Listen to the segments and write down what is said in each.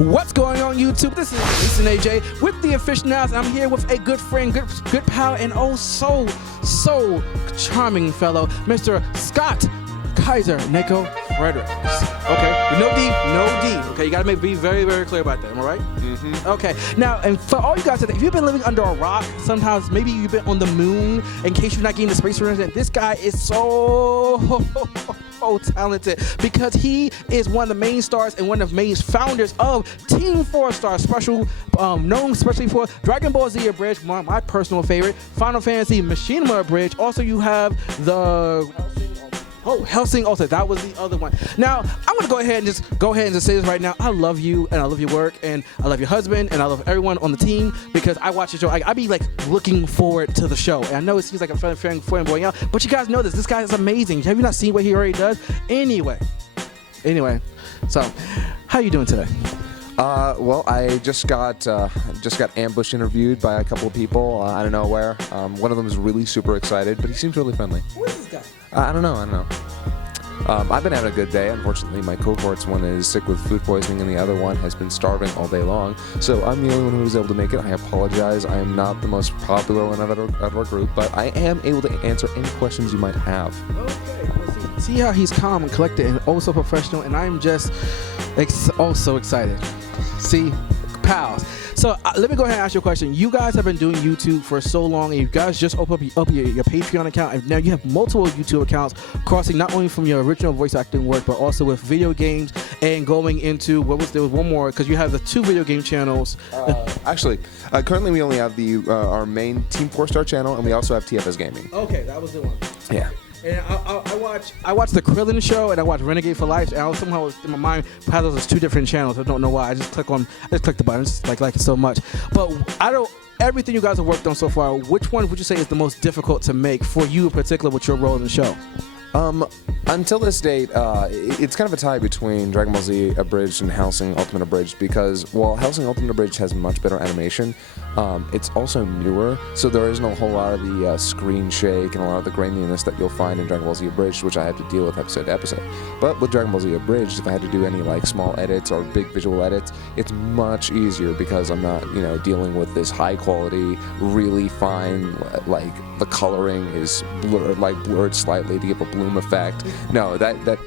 What's going on, YouTube? This is Lisa and AJ with the Aficionados. I'm here with a good friend, good pal, and oh so charming fellow, Mr. Scott KaiserNeko Fredericks. Okay, no D. Okay, you gotta be very, very clear about that. Am I right? Mm-hmm. Okay. Now, and for all you guys, if you've been living under a rock, sometimes maybe you've been on the moon. In case you're not getting the space race, this guy is so talented because he is one of the main stars and one of the main founders of Team 4 Star Special, known especially for Dragon Ball Z Abridged, one of my personal favorite, Final Fantasy Machinima Abridged. Also, you have the Hellsing also. That was the other one. Now, I'm going to go ahead and just say this right now. I love you, and I love your work, and I love your husband, and I love everyone on the team because I watch the show. I be like looking forward to the show. And I know it seems like I'm fanboying out, but you guys know this. This guy is amazing. Have you not seen what he already does? Anyway, so how you doing today? Well, I just got ambush interviewed by a couple of people out of nowhere. One of them is really super excited, but he seems really friendly. Who is this guy? I don't know. I've been having a good day. Unfortunately, my cohort's one is sick with food poisoning, and the other one has been starving all day long. So I'm the only one who was able to make it. I apologize. I am not the most popular one out of our group, but I am able to answer any questions you might have. Okay. Well, see how he's calm and collected and also professional, and I'm just so excited. See, pals. So let me go ahead and ask you a question. You guys have been doing YouTube for so long, and you guys just opened up your Patreon account, and now you have multiple YouTube accounts crossing not only from your original voice acting work, but also with video games and going into there was one more because you have the 2 video game channels. Actually, currently we only have our main Team 4 Star channel, and we also have TFS Gaming. Okay, that was the one. Yeah. And I watch the Krillin Show and I watch Renegade for Life, and I was somehow in my mind how those are 2 different channels. I don't know why. I just click the buttons, like it so much. But everything you guys have worked on so far, which one would you say is the most difficult to make for you in particular with your role in the show? Until this date, it's kind of a tie between Dragon Ball Z Abridged and Hellsing Ultimate Abridged because while Hellsing Ultimate Abridged has much better animation, it's also newer, so there isn't a whole lot of the screen shake and a lot of the graininess that you'll find in Dragon Ball Z Abridged, which I had to deal with episode to episode. But with Dragon Ball Z Abridged, if I had to do any like small edits or big visual edits, it's much easier because I'm not, dealing with this high quality, really fine, like the coloring is blurred slightly to give a bloom effect. No, that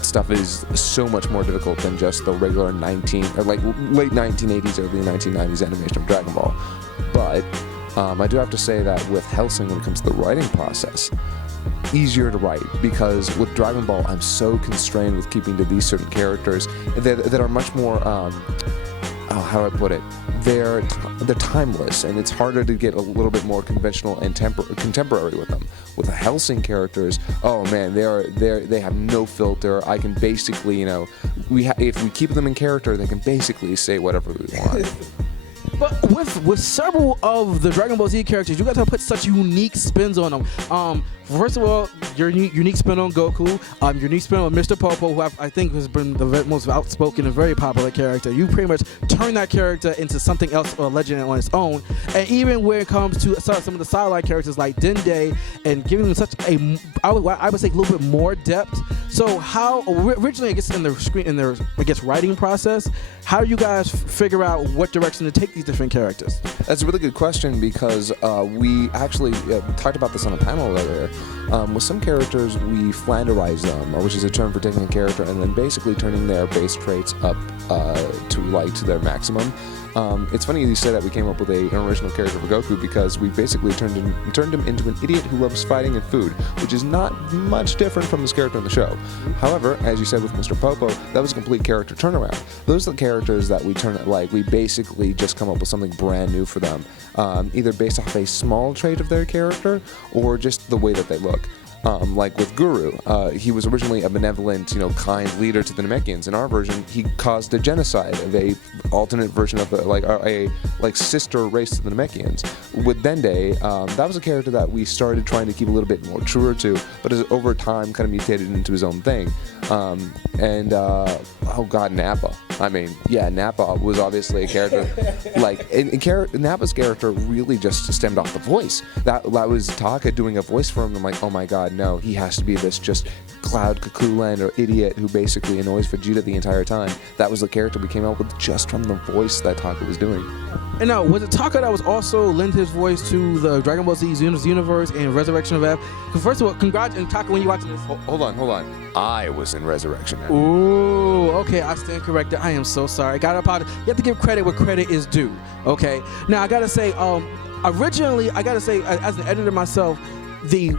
stuff is so much more difficult than just the regular late 1980s, early 1990s animation of Dragon Ball. But I do have to say that with Hellsing, when it comes to the writing process, easier to write because with Dragon Ball, I'm so constrained with keeping to these certain characters that are much more. How do I put it? They're timeless, and it's harder to get a little bit more conventional and contemporary with them. With the Hellsing characters, oh man, they have no filter. I can basically, if we keep them in character, they can basically say whatever we want. But with several of the Dragon Ball Z characters, you guys have put such unique spins on them. First of all, your unique spin on Goku, your unique spin on Mr.Popo, who I think has been the most outspoken and very popular character. You pretty much turned that character into something else, a legend on its own. And even when it comes to some of the sideline characters like Dende, and giving them such I would say a little bit more depth. So how originally, I guess in their writing process, how do you guys figure out what direction to take these different characters? That's a really good question because we actually talked about this on a panel earlier. With some characters, we Flanderize them, which is a term for taking a character and then basically turning their base traits up to their maximum. It's funny you say that we came up with an original character for Goku because we basically turned him into an idiot who loves fighting and food, which is not much different from this character in the show. However, as you said with Mr.Popo, that was a complete character turnaround. Those are the characters that we basically just come up with something brand new for them, either based off a small trait of their character or just the way that they look. Like with Guru, he was originally a benevolent, kind leader to the Namekians. In our version, he caused a genocide of a alternate version of a sister race to the Namekians. With Dende, that was a character that we started trying to keep a little bit more truer to, but as over time kind of mutated into his own thing. Nappa. I mean, yeah, Nappa was obviously a character, Nappa's character really just stemmed off the voice. That was Taka doing a voice for him. I'm like, oh my god, no, he has to be this just Cloud Cuckooland or idiot who basically annoys Vegeta the entire time. That was the character we came up with just from the voice that Taka was doing. And now, was it Taka that was also lend his voice to the Dragon Ball Z universe and Resurrection of F? First of all, congrats, and Taka, when you watching this. Hold on. I was in Resurrection F. Ooh, okay, I stand corrected. I am so sorry. I gotta apologize. You have to give credit where credit is due. Okay. Now I gotta say, originally, as an editor myself, the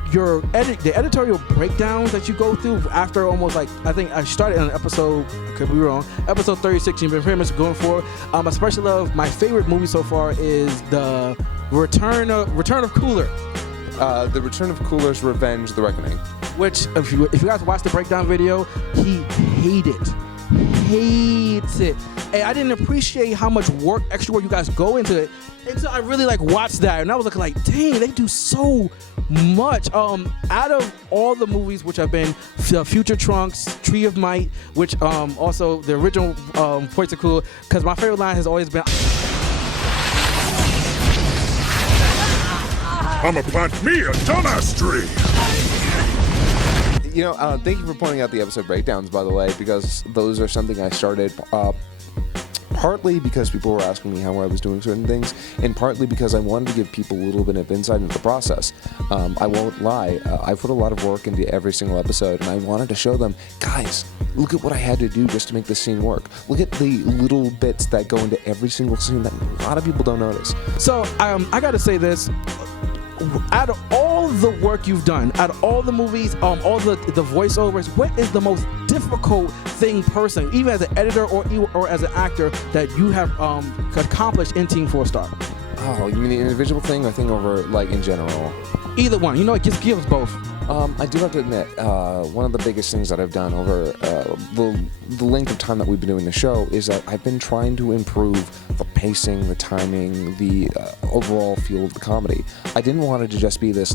editorial breakdowns that you go through after almost like, I think I started on episode, I could be wrong, episode 36, you've been pretty much going for. I especially love, my favorite movie so far is the Return of Cooler. The Return of Cooler's Revenge, The Reckoning. Which, if you guys watch the breakdown video, he hates it. And I didn't appreciate how much extra work you guys go into it until I really watched that, and I was like, dang, they do so much. Out of all the movies, which have been Future Trunks, Tree of Might, which also the original Points of Cool, because my favorite line has always been, I'ma plant me a dumbass tree. Thank you for pointing out the episode breakdowns, by the way, because those are something I started partly because people were asking me how I was doing certain things, and partly because I wanted to give people a little bit of insight into the process. I won't lie, I put a lot of work into every single episode, and I wanted to show them, guys, look at what I had to do just to make this scene work. Look at the little bits that go into every single scene that a lot of people don't notice. So I gotta say this. Out of all the work you've done, out of all the movies, all the voiceovers, what is the most difficult thing personally, even as an editor or as an actor, that you have accomplished in Team 4 Star? Oh, you mean the individual thing or thing over, in general? Either one. Just give us both. I do have to admit, one of the biggest things that I've done over the length of time that we've been doing the show is that I've been trying to improve the pacing, the timing, the overall feel of the comedy. I didn't want it to just be this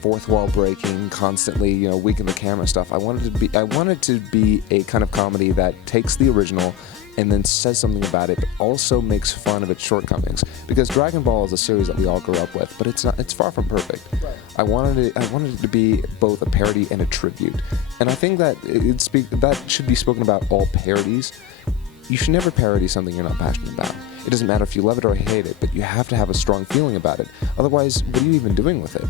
fourth wall breaking, constantly weak in the camera stuff. I wanted to be a kind of comedy that takes the original and then says something about it, but also makes fun of its shortcomings. Because Dragon Ball is a series that we all grew up with, but it's far from perfect. Right. I wanted it to be both a parody and a tribute. And I think that that should be spoken about all parodies. You should never parody something you're not passionate about. It doesn't matter if you love it or hate it, but you have to have a strong feeling about it. Otherwise, what are you even doing with it?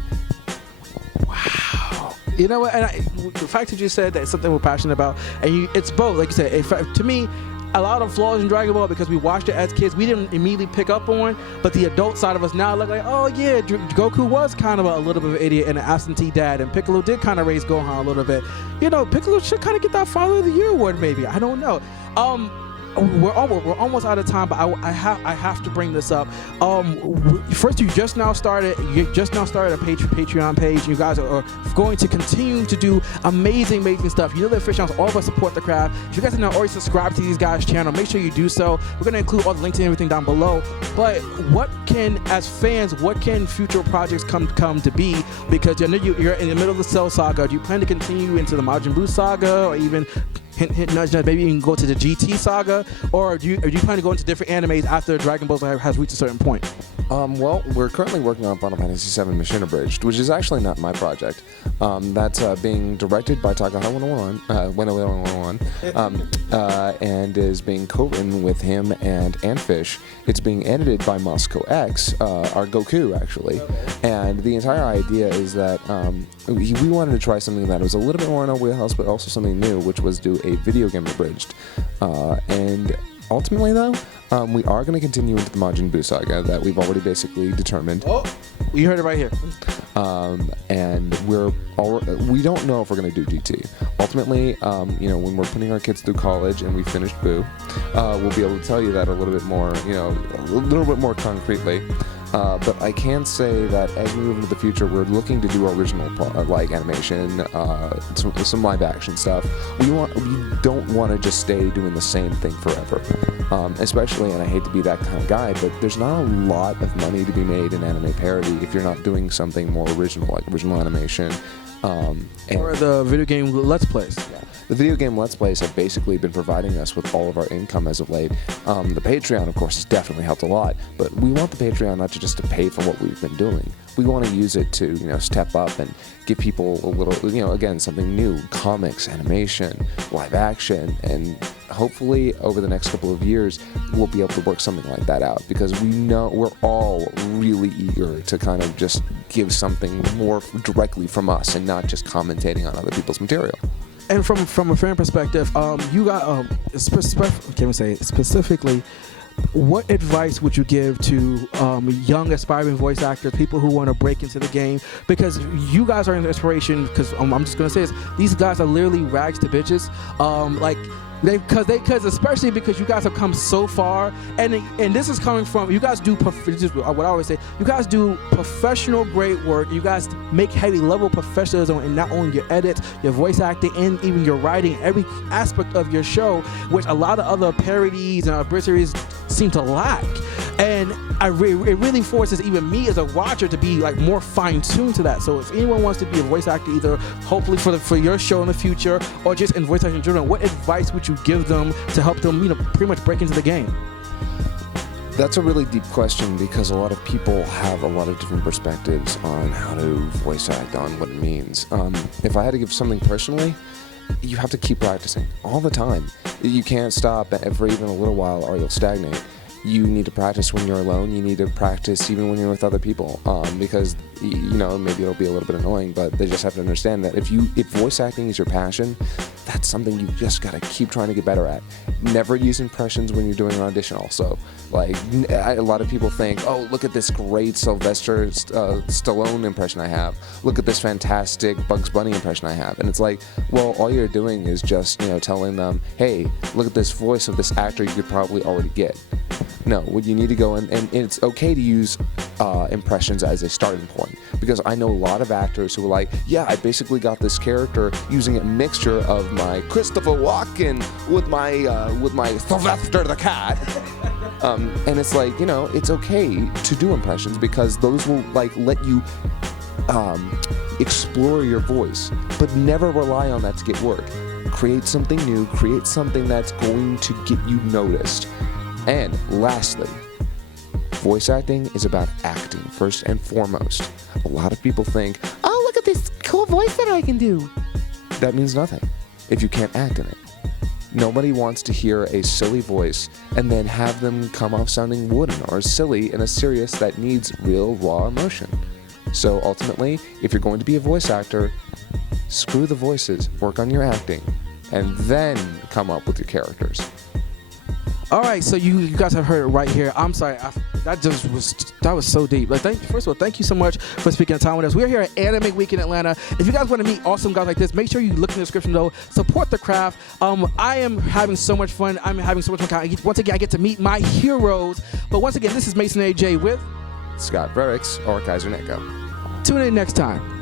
Wow. You know what? And the fact that you said that it's something we're passionate about, and it's both, like you said, to me, a lot of flaws in Dragon Ball, because we watched it as kids, we didn't immediately pick up on, but the adult side of us now look like, oh yeah, Goku was kind of a little bit of an idiot and an absentee dad, and Piccolo did kind of raise Gohan a little bit. Piccolo should kind of get that Father of the Year award, maybe. I don't know. We're almost out of time, but I have to bring this up. First, you just now started a Patreon page. You guys are going to continue to do amazing stuff. The Aficionados, all of us support the craft. If you guys have not already subscribed to these guys' channel, make sure you do so. We're going to include all the links and everything down below. But as fans, what can future projects come to be? Because you're in the middle of the Cell saga. Do you plan to continue into the Majin Buu saga, or even hint, nudge, maybe you can go to the GT saga, or are you planning to go into different animes after Dragon Ball has reached a certain point? Well, we're currently working on Final Fantasy VII Mission Abridged, which is actually not my project. That's being directed by Takahata 101, and is being co-written with him and Antfish. It's being edited by Moscow X, our Goku, actually. Okay. And the entire idea is that we wanted to try something that was a little bit more in our wheelhouse, but also something new, which was do a video game abridged. And ultimately, though, we are going to continue into the Majin Buu saga that we've already basically determined. Oh, you heard it right here. And we don't know if we're going to do GT. Ultimately, when we're putting our kids through college and we finished Buu, we'll be able to tell you that a little bit more, a little bit more concretely. But I can say that as we move into the future, we're looking to do original animation, some live action stuff. We don't want to just stay doing the same thing forever. Especially, and I hate to be that kind of guy, but there's not a lot of money to be made in anime parody if you're not doing something more original, like original animation. Or the video game Let's Plays. The video game Let's Plays have basically been providing us with all of our income as of late. The Patreon, of course, has definitely helped a lot, but we want the Patreon not just to pay for what we've been doing. We want to use it to, step up and give people a little, again, something new, comics, animation, live action, and hopefully over the next couple of years, we'll be able to work something like that out, because we know we're all really eager to kind of just give something more directly from us and not just commentating on other people's material. And from a fan perspective, you got specifically, what advice would you give to young aspiring voice actors, people who want to break into the game? Because you guys are an inspiration. Because I'm just gonna say this: these guys are literally rags to bitches. Because especially because you guys have come so far, and this is coming from you guys do what I always say, you guys do professional great work. You guys make heavy level professionalism in not only your edits, your voice acting, and even your writing, every aspect of your show, which a lot of other parodies and other series seem to lack. And it really forces even me as a watcher to be like more fine-tuned to that. So if anyone wants to be a voice actor, either hopefully for your show in the future or just in voice acting in general, what advice would you give them to help them, pretty much break into the game? That's a really deep question, because a lot of people have a lot of different perspectives on how to voice act, on what it means. If I had to give something personally, you have to keep practicing all the time. You can't stop for even a little while or you'll stagnate. You need to practice when you're alone. You need to practice even when you're with other people, because maybe it'll be a little bit annoying, but they just have to understand that if voice acting is your passion, that's something you just gotta keep trying to get better at. Never use impressions when you're doing an audition. Also, a lot of people think, oh, look at this great Sylvester Stallone impression I have. Look at this fantastic Bugs Bunny impression I have, and it's like, well, all you're doing is just telling them, hey, look at this voice of this actor you could probably already get. No, what you need to go and it's okay to use impressions as a starting point, because I know a lot of actors who are like, yeah, I basically got this character using a mixture of my Christopher Walken with my Sylvester the Cat. And it's like, it's okay to do impressions, because those will let you explore your voice, but never rely on that to get work. Create something new, create something that's going to get you noticed. And lastly, voice acting is about acting first and foremost. A lot of people think, oh, look at this cool voice that I can do. That means nothing if you can't act in it. Nobody wants to hear a silly voice and then have them come off sounding wooden or silly in a serious that needs real raw emotion. So ultimately, if you're going to be a voice actor, screw the voices, work on your acting, and then come up with your characters. All right, so you guys have heard it right here. I'm sorry, that was so deep. First of all, thank you so much for speaking time with us. We're here at Anime Week in Atlanta. If you guys want to meet awesome guys like this, make sure you look in the description below. Support the craft. I am having so much fun. I'm having so much fun. Once again, I get to meet my heroes. But once again, this is Mason AJ with Scott Frericks or KaiserNeko. Tune in next time.